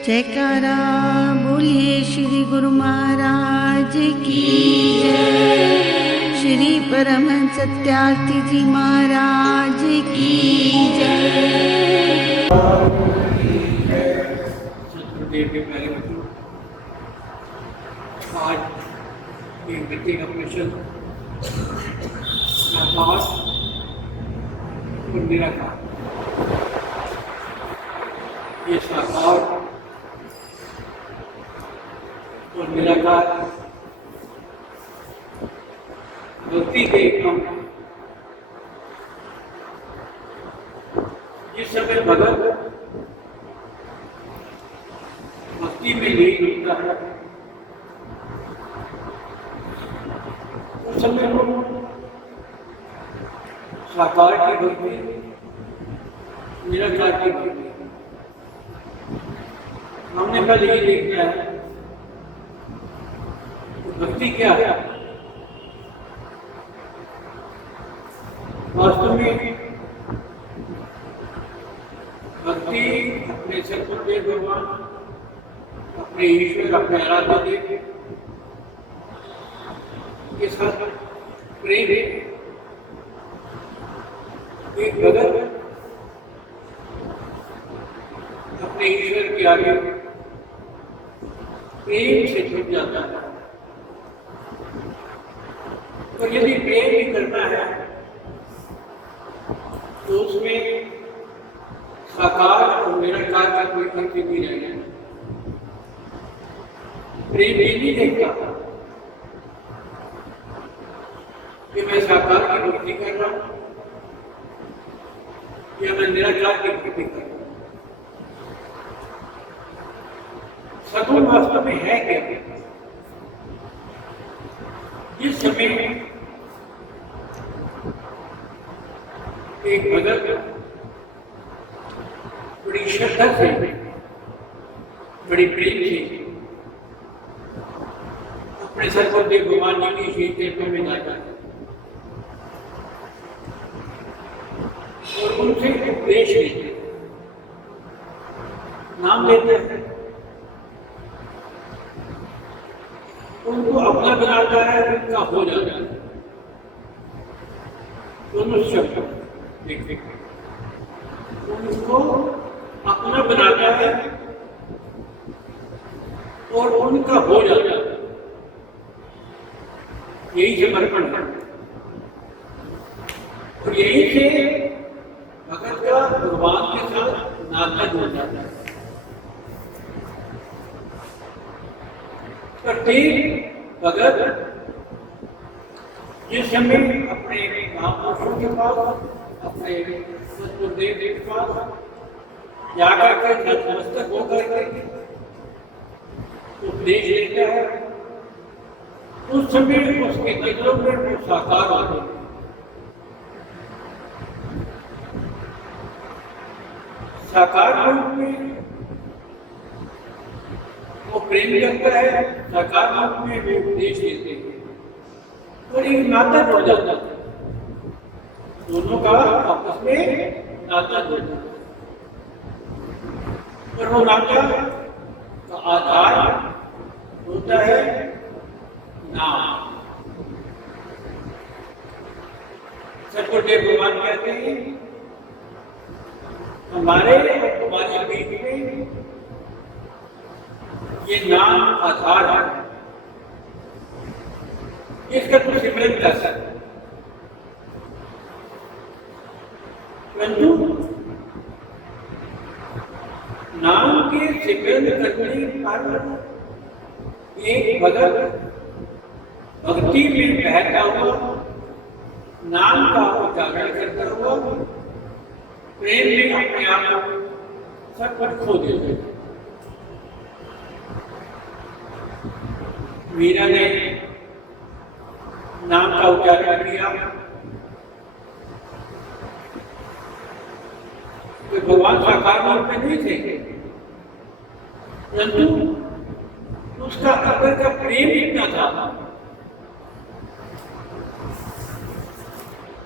जयकारा बोलिए श्री गुरु महाराज की जय। श्री परमहंस सत्यार्थी जी महाराज की जय। सतगुरुदेव के प्यारे बच्चों, आज एक बच्चे का प्रश्न आकाश और निराकार। ये साकार और निराकार भक्ति के काम। जिस समय भगत भक्ति में लीन होता है उस समय साकार की भक्ति, निराकार की भक्ति। हमने कल ये देखा है भक्ति क्या है। वास्तव में भक्ति अपने सतगुरुदेव भगवान, अपने ईश्वर, अपने आराध्य देव के साथ प्रेम। एक भगत अपने ईश्वर के आगे प्रेम से झुक जाता है। तो यदि प्रेम भी करना है तो उसमें साकार और निराकार का कोई अर्थ नहीं रहेगा। प्रेम ये नहीं देखता कि मैं साकार की भक्ति कर रहा हूं या मैं निराकार की भक्ति कर रहा हूं। सगुण वास्तव में है क्या? इस समय एक भगत बड़ी श्रद्धा से, बड़ी प्रेम से अपने सतगुरुदेव भगवान जी की श्री चरणों में जाता है और उनसे उपदेश लेते हैं, नाम लेते हैं, उनको अपना बनाता है, उनका हो जाता है। दोनों शब्द देखते उनको अपना बनाता है और उनका हो जाता है। यही समर्पण है और यही से भगत का भगवान के साथ नाता जुड़ जाता है। प्रत्येक भगत जिस समय अपने महापुरुषों के पास, अपने सतगुरुदेव के पास जाकर के नतमस्तक होकर के उपदेश लेता है, उस समय उसके नजरों में वो साकार होते हैं। साकार रूप में वो प्रेम करता है, साकार रूप में वे उपदेश देते हैं और एक नाता जुड़ जाता है। दोनों का आपस में नाता जुड़ जाता है और वो नाता का आधार होता है नाम। सतगुरुदेव भगवान कहते हैं हमारे और तुम्हारे बीच में ये नाम आधार है, इसका तो सिमरन कर सकते। परंतु नाम के सिमरन करने पर एक भगत भक्ति में बहता हुआ, नाम का उच्चारण करता हुआ प्रेम में अपने आप सब कुछ खो देते। मीरा ने नाम का उच्चारण किया तो भगवान साकार रूप में नहीं थे, परंतु उसका अंदर का प्रेम इतना था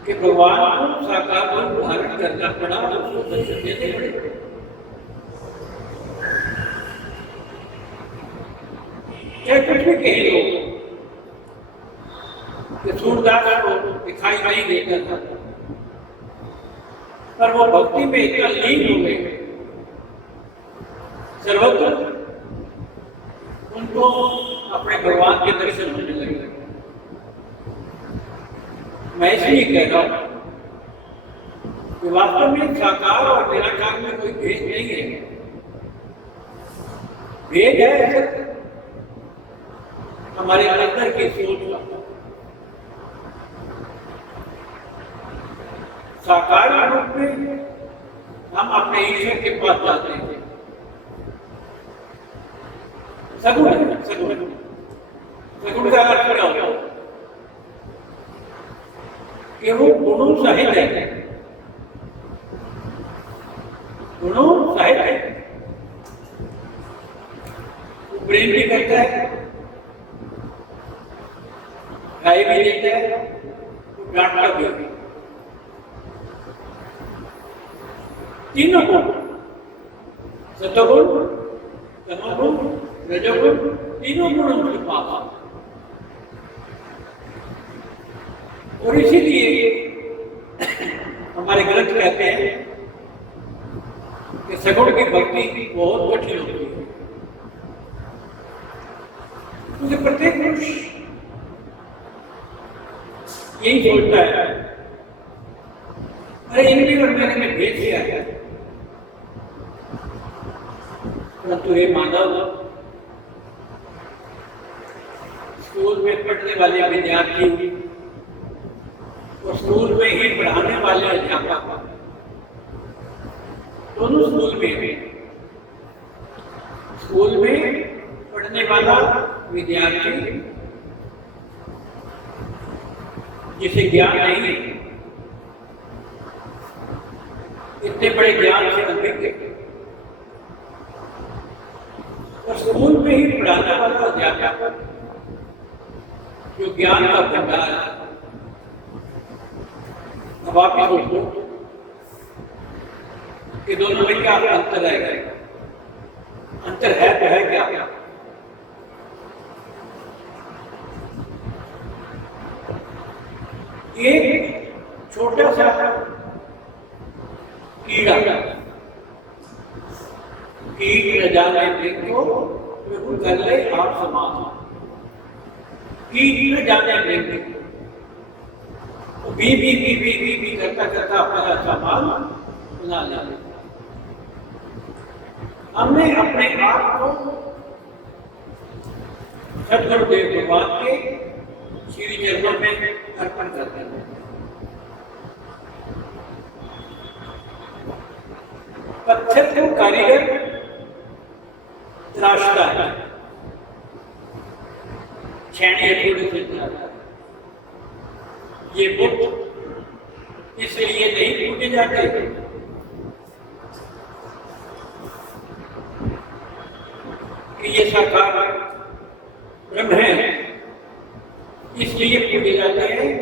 कि भगवान को साकार रूप धारण करना पड़ा, उसको दर्शन देने पड़े। चाहे कुछ भी कहे लोग कि सूरदास को दिखाई नहीं देता था, पर वो भक्ति में इतना लीन हो गए सर्वत्र उनको अपने भगवान के दर्शन होने लगे। मैं इसलिए कह रहा हूं कि वास्तव में साकार और निराकार में कोई भेद नहीं है। भेद है हमारे अंदर की सोच का। साकार रूप में हम अपने ईश्वर के पास जाते हैं। सगुण का अर्थ क्या होता है कि वो गुणों सहित है, गुणों सहित है। वो प्रेम भी करता है, गाय भी देता है, वो डांटता भी। तीनों गुण, सतोगुण, तमोगुण, रजोगुण, तीनों गुण उनके पास। और इसीलिए हमारे ग्रंथ कहते हैं कि सगुण की भक्ति बहुत कठिन होती है, क्योंकि प्रत्येक पुरुष यही सोचता है अरे इनमें और मैंने में भेद दिया है। परंतु ये मानव स्कूल में पढ़ने वाले विद्यार्थी और स्कूल में ही पढ़ाने वाले अध्यापक दोनों स्कूल में पढ़ने वाला विद्यार्थी जिसे ज्ञान नहीं है, इतने बड़े ज्ञान से अधिक है, और स्कूल में ही पढ़ाने वाला अध्यापक जो ज्ञान का भंडार है। अब आप ही सोचो कि दोनों में क्या अंतर है? अंतर है तो है क्या? एक छोटा सा कीड़ा कीट न जाने देखो कर ले आप समान, कीट न जाने देंगे तो भी करता करता अपना सामान बना ले। हमने अपने आप को सदगुरुदेव भगवान के श्री चरणों में अर्पण करते हैं। पत्थर को कारीगर तराशता है, छेनी हथौड़े से तराशता है। ये बुत इसलिए नहीं पूजे जाते कि ये साकार ब्रह्म है, इसलिए पूजे जाते हैं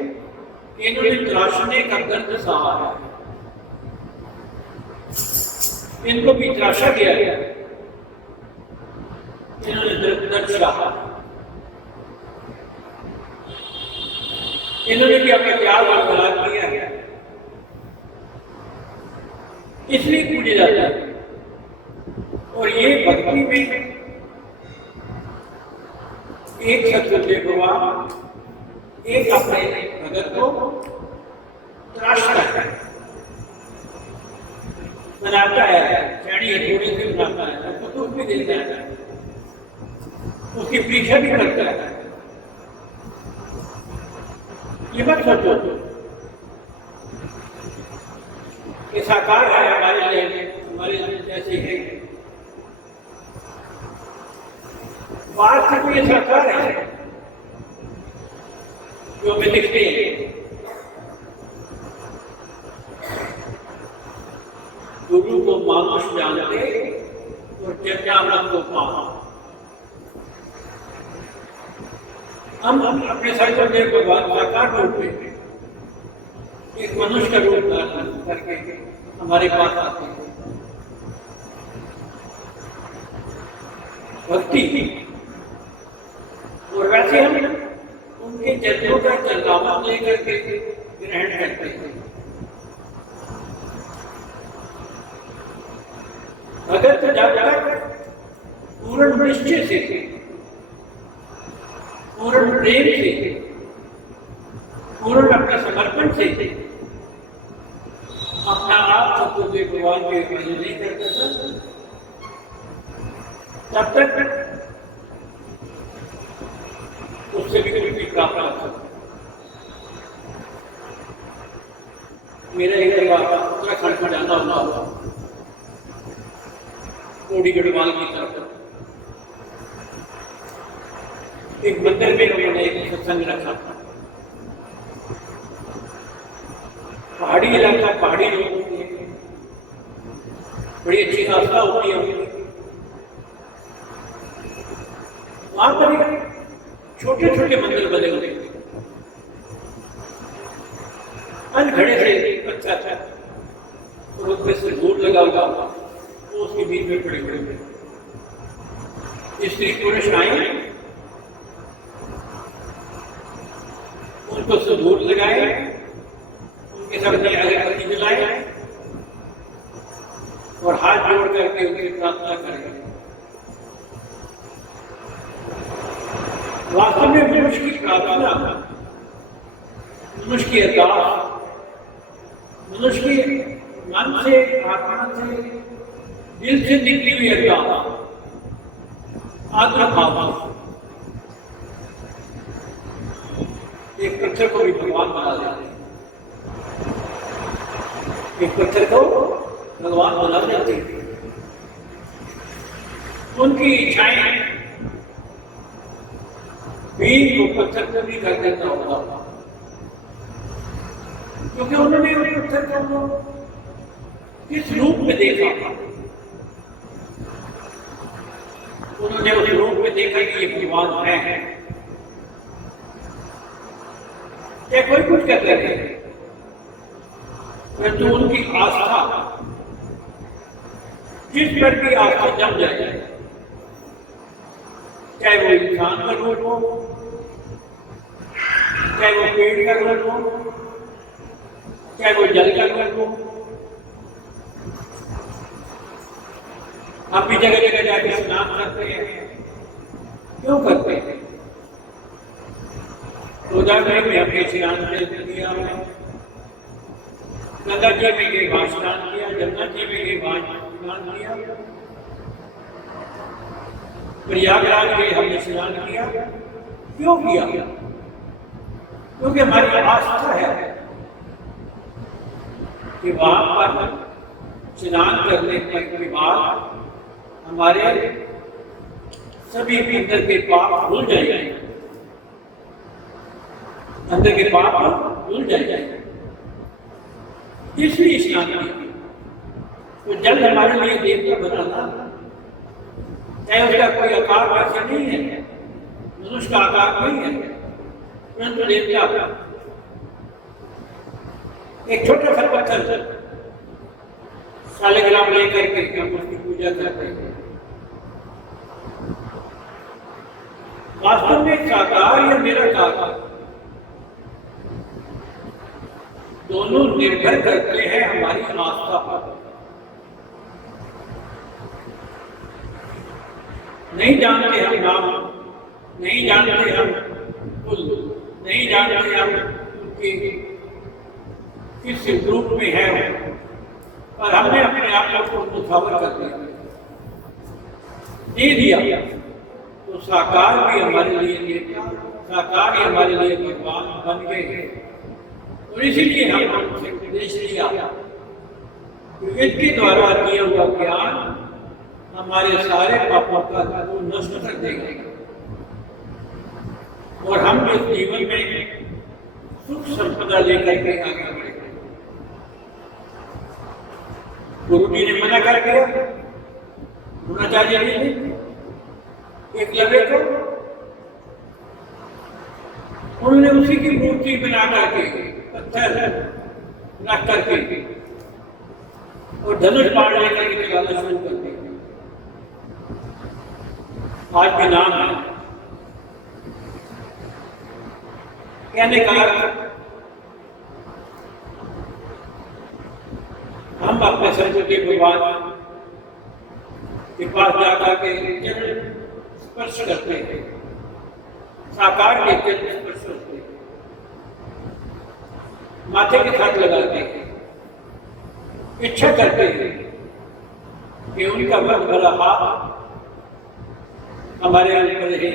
कि इन्होंने तराशने का दर्द सहा है, इनको भी तराशा किया गया, इन्होंने दर्द सहा, इन्होंने भी अपना त्याग और बलात् किया है, इसलिए पूजे जाते हैं। और ये भक्ति में एक सदगुरुदेव भगवान एक अपने भगत को तराशता है, बनाता है, छेनी हथौड़े से बनाता है, उसको दुख भी देता है, उसकी परीक्षा भी करता है। ये मत सोचो कि साकार है हमारे लिए, हमारे जैसे है, बाहर से कोई साकार है जो हमें दिखते हैं। गुरु को मानुष जानते और चर्चामृत को पाओ। हम अपने सदगुरुदेव भगवान साकार रूप में एक मनुष्य का रूप धारण करके हमारे पास आते हैं। भक्ति होकर दावत लेकर के ग्रहण करते हैं। भगत जब तक पूर्ण निश्चय से, पूर्ण प्रेम से, पूर्ण अपने समर्पण से अपना आप सतगुरु भगवान के भजन नहीं करता था, तब तक उससे भी कुछ प्राप्त हो सकता। मेरा एक उत्तराखंड में जाना होता, कोड़ी गढ़वाल की तरफ एक मंदिर में उन्होंने एक सत्संग रखा। पहाड़ी इलाका, पहाड़ी लोग होते हैं, बड़ी अच्छी आस्था होती है उनकी। वहां पर छोटे छोटे मंदिर बने हुए, अनखड़े से अच्छा था और उसमें से धूल लगा हुआ, वो उसके बीच में पड़े हुए स्त्री पुरुष आए, उनको सिंदूर लगाए, उनके सामने अगरबत्ती जलाए और हाथ जोड़ करके उनकी प्रार्थना करें। वास्तव में मनुष्य की प्रार्थना, मनुष्य की अरदास, मनुष्य के मन से, आत्मा से, दिल से निकली हुई अरदास, आत्मभाव, एक पत्थर को भी भगवान बना देते हैं। एक पत्थर को भगवान बना देते हैं। उनकी इच्छाएं भी वो पत्थर को भी कर देता होगा, क्योंकि उन्होंने उस पत्थर को किस रूप में देखा, उन्होंने उस रूप में देखा कि ये भगवान है। क्या कोई कुछ कर रहे हैं, परंतु उनकी आस्था, जिस पर भी आस्था जम जाए, चाहे वो इंसान का रूप हो, चाहे वो पेड़ का रूप हो, चाहे वो जल का रूप हो, आप भी जगह जगह जाके स्नान करते हैं। क्यों करते हैं? गोदावरी में हमने स्नान किया, गंगा जी में ये वहां स्नान किया, जमुना जी में ये वहां स्नान किया, प्रयागराज में हमने स्नान किया। क्यों किया? क्योंकि हमारी आस्था है कि वहां पर स्नान करने के बाद हमारे सभी अंदर के पाप धुल जाएंगे, अंदर के पाप धुल जाएंगे। इसलिए स्नान किया। तो जल हमारे लिए देवता बनाना, चाहे उसका कोई आकार वैसा नहीं है, मनुष्य का आकार नहीं है, परंतु देवता एक छोटा सा पत्थर शालिग्राम लेकर के हम उसकी पूजा करते हैं। वास्तव में साकार या निराकार दोनों निर्भर करते हैं हमारी आस्था पर। नहीं जानते हम नाम, नहीं जानते हम कुल, नहीं जानते हम उनके किस रूप में है, और हमने अपने आप को मुखावर कर दिया, दे दिया। तो साकार भी हमारे लिए देवता, साकार ही हमारे लिए भगवान बन गए। और इसीलिए हम उनसे उपदेश लिया, वेद के द्वारा दिया हुआ ज्ञान हमारे सारे पापों का नष्ट कर देगा और हम इस जीवन में सुख संपदा लेकर के आगे बढ़ेंगे। गुरु जी ने मना कर दिया, द्रोणाचार्य जी ने एक लवे को, उन्होंने उसी की मूर्ति बना करके पत्थर रख करके और धनुष बाण लेकर के चलाना शुरू कर दिया। आज भी नाम है कहने का अर्थ हम अपने सरस्वती भगवान के पास जाकर के चरण स्पर्श करते हैं, साकार के चरण स्पर्श करते हैं, माथे के साथ लगाते हैं, इच्छा करते हैं कि उनका मन भरा हाथ हमारे ऊपर रहे।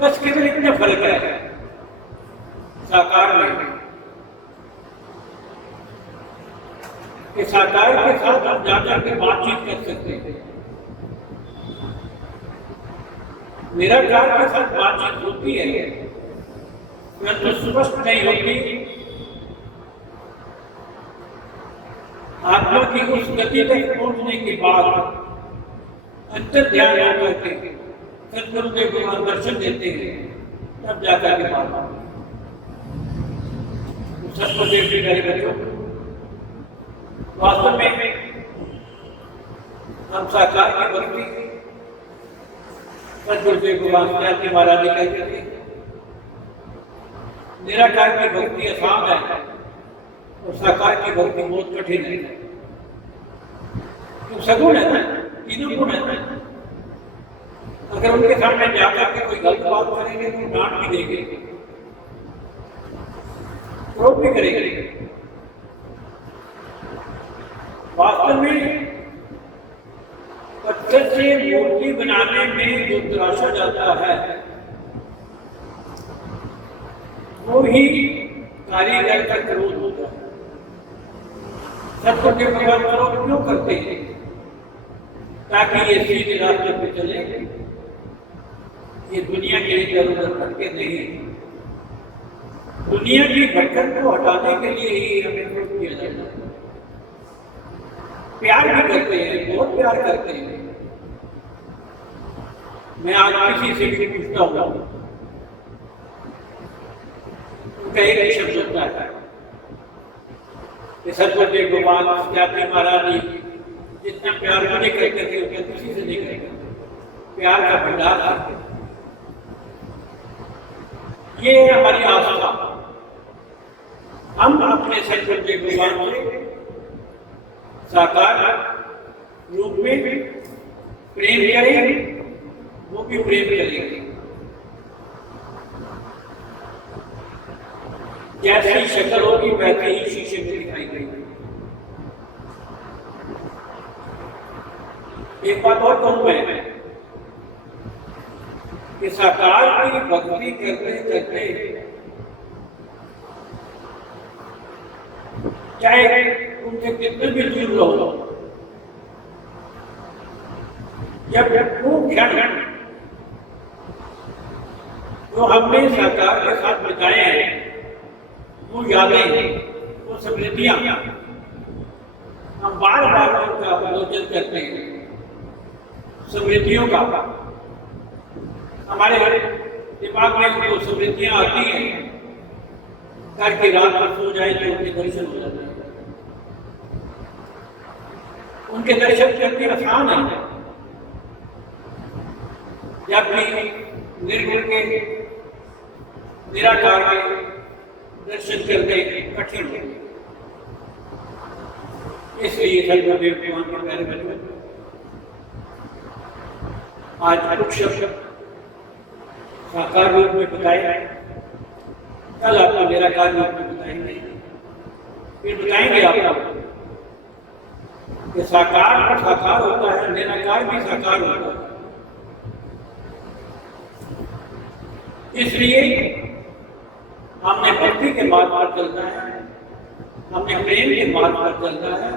बस केवल इतना फर्क है साकार में कि साकार के साथ हम जाकर के बातचीत कर सकते हैं, निराकार के साथ बातचीत होती है परंतु स्पष्ट नहीं होती। आत्मा की उस गति तक पहुंचने के बाद अंतर ध्यान होकर के सदगुरुदेव भगवान दर्शन देते हैं, तब जाकर के बात सबको देखते गए बच्चों। वास्तव में हम साकार की भक्ति सदगुरुदेव भगवान सत्यार्थी महाराज जी कहते थे, निराकार की भक्ति आसान है और साकार की भक्ति बहुत कठिन है। तो सगुण है ना, तीनों गुण है ना। अगर उनके सामने जाकर के कोई गलत बात करेंगे तो डांट भी देंगे, क्रोध भी करेंगे। वास्तव में पत्थर से मूर्ति बनाने में जो तराशा जाता है वो ही कारीगर का क्रोध होता है। सदगुरुदेव भगवान क्रोध क्यों करते हैं? ताकि ये सीधे रास्ते पे चले, ये दुनिया के इधर उधर भटके नहीं। दुनिया की भटकन को हटाने के लिए ही हमें क्रोध किया जाता है। प्यार भी करते हैं, बहुत प्यार करते हैं। मैं आज किसी से भी पूछता हूँ, उनका एक शब्द होता है कि सदगुरुदेव भगवान सत्यार्थी महाराज जी जितना प्यार मुझे करते थे उतना किसी से नहीं करते। प्यार का भंडार करते। ये है हमारी आस्था। हम अपने सदगुरुदेव भगवान से साकार रूप में प्रेम करें, वो भी प्रेम करेंगे। जैसी शक्ल होगी वैसे ही शीशे में दिखाई देगी। एक बात और कहूं मैं कि साकार की भक्ति करते करते चाहे उनसे कितने भी दूर रहो, जब वो क्षण जो हमने साकार के साथ बिताए हैं, वो यादें, वो स्मृतियां हम बार बार उनका अवलोकन करते हैं। स्मृतियों का हमारे दिमाग में वो स्मृतियां आती हैं, कल की रात में सो जाए तो उनके दर्शन हो जाते हैं। उनके दर्शन करके आसान है, जब भी निर्गुण के निराकार के दर्शन करते कठिन है। इसलिए सदगुरुदेव भगवान के प्यारे बच्चों, आज कुछ शब्द साकार रूप में बताए, कल आपको निराकार रूप में बताएंगे। फिर बताएंगे आपको कि साकार साकार होता है, निराकार भी साकार होता है। इसलिए हमने भक्ति के मार्ग पर चलना है, हमने प्रेम के मार्ग पर चलना है,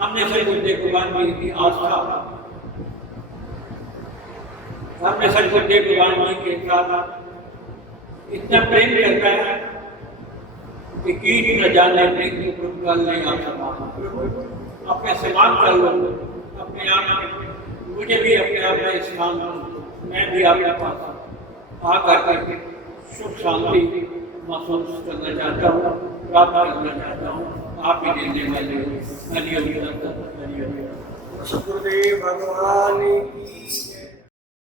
हमने सदगुरुदेव भगवान जी की आस्था, हमने सदगुरुदेव भगवान जी के साथ इतना प्रेम करता है कि कीट न जाने प्रेम को कल नहीं आ सकता। अपने सम्मान कर लो, अपने आप में मुझे भी अपने आप में सम्मान दो, मैं भी आपके पास आकर के सुख शांति महसूस करना चाहता हूँ, प्राप्त करना चाहता हूँ। आप ही देने वाले हो। हरिओम। सदगुरुदेव भगवान की